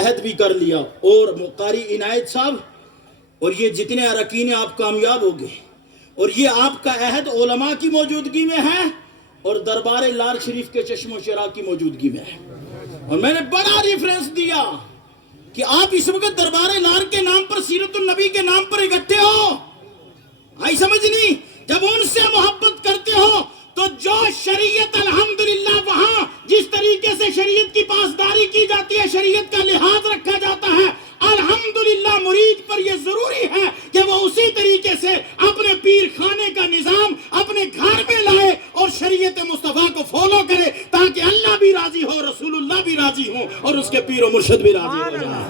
عہد بھی کر لیا. اور قاری عنایت صاحب اور یہ جتنے اراکین آپ کامیاب ہو گئے, اور یہ آپ کا عہد علماء کی موجودگی میں ہے اور دربار لار شریف کے چشم و چراغ کی موجودگی میں ہے. اور میں نے بڑا ریفرنس دیا کہ آپ اس وقت دربار لار کے نام پر, سیرت النبی کے نام پر اکٹھے ہو. آئی سمجھ نہیں؟ جب ان سے محبت کرتے ہو تو جو شریعت الحمدللہ وہاں جس طریقے سے شریعت کی پاسداری کی جاتی ہے, شریعت کا لحاظ رکھا جاتا ہے, الحمدللہ مرید پر یہ ضروری ہے کہ وہ اسی طریقے سے اپنے پیر خانے کا نظام اپنے گھر میں لائے اور شریعت مصطفیٰ کو فالو کرے, تاکہ اللہ بھی راضی ہو, رسول اللہ بھی راضی ہو اور اس کے پیر و مرشد بھی راضی ہو جائے.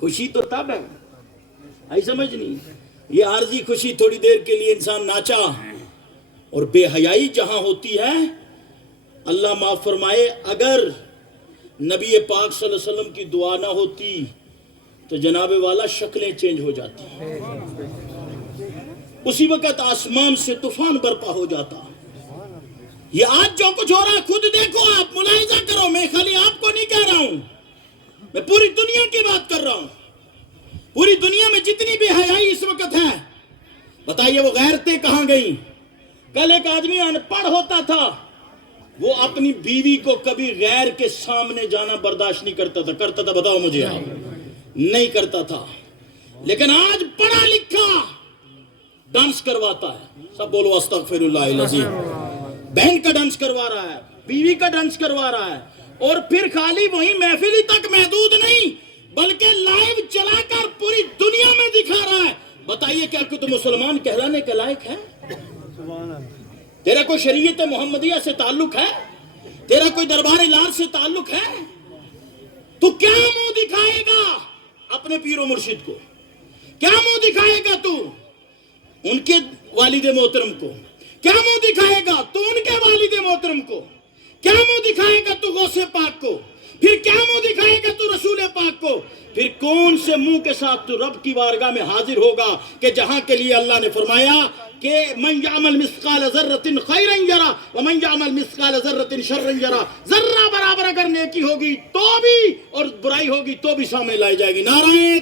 خوشی تو تب ہے, آئی سمجھ نہیں؟ یہ عارضی خوشی تھوڑی دیر کے لیے انسان ناچا, اور بے حیائی جہاں ہوتی ہے, اللہ معاف فرمائے, اگر نبی پاک صلی اللہ علیہ وسلم کی دعا نہ ہوتی تو جناب والا شکلیں چینج ہو جاتی, اسی وقت آسمان سے طوفان برپا ہو جاتا. یہ آج جو کچھ ہو رہا ہے خود دیکھو, آپ ملاحظہ کرو, میں خالی آپ کو نہیں کہہ رہا ہوں, میں پوری دنیا کی بات کر رہا ہوں. پوری دنیا میں جتنی بے حیائی اس وقت ہے, بتائیے وہ غیرتیں کہاں گئیں؟ کل ایک آدمی ان پڑھ ہوتا تھا, وہ اپنی بیوی کو کبھی غیر کے سامنے جانا برداشت نہیں کرتا تھا. کرتا تھا؟ بتاؤ مجھے. نہیں کرتا تھا. لیکن آج پڑھا لکھا ڈانس کرواتا ہے. سب بولو استغفر اللہ العظیم. بہن کا ڈانس کروا رہا ہے, بیوی کا ڈانس کروا رہا ہے, اور پھر خالی وہی محفلی تک محدود نہیں بلکہ لائیو چلا کر پوری دنیا میں دکھا رہا ہے. بتائیے کیا کہ تو مسلمان کہلانے کے لائق ہے؟ تیرا کوئی شریعت محمدیہ سے تعلق ہے؟ تیرا کوئی دربار لار سے تعلق ہے؟ تو کیا منہ دکھائے گا اپنے پیر و مرشد کو؟ کیا منہ دکھائے گا تو ان کے والد محترم کو؟ کیا منہ دکھائے گا تو ان کے والد محترم کو؟ کیا منہ دکھائے گا تو غوث پاک کو؟ پھر کیا منہ دکھائے گا تو رسول پاک کو؟ پھر کون سے منہ کے ساتھ تو رب کی بارگاہ میں حاضر ہوگا کہ جہاں کے لیے اللہ نے فرمایا کہ من یعمل مثقال ذرۃ خیرا یرا ومن یعمل مثقال ذرۃ شرا یرا. ذرہ برابر اگر نیکی ہوگی تو بھی اور برائی ہوگی تو بھی سامنے لائی جائے گی. نعرہ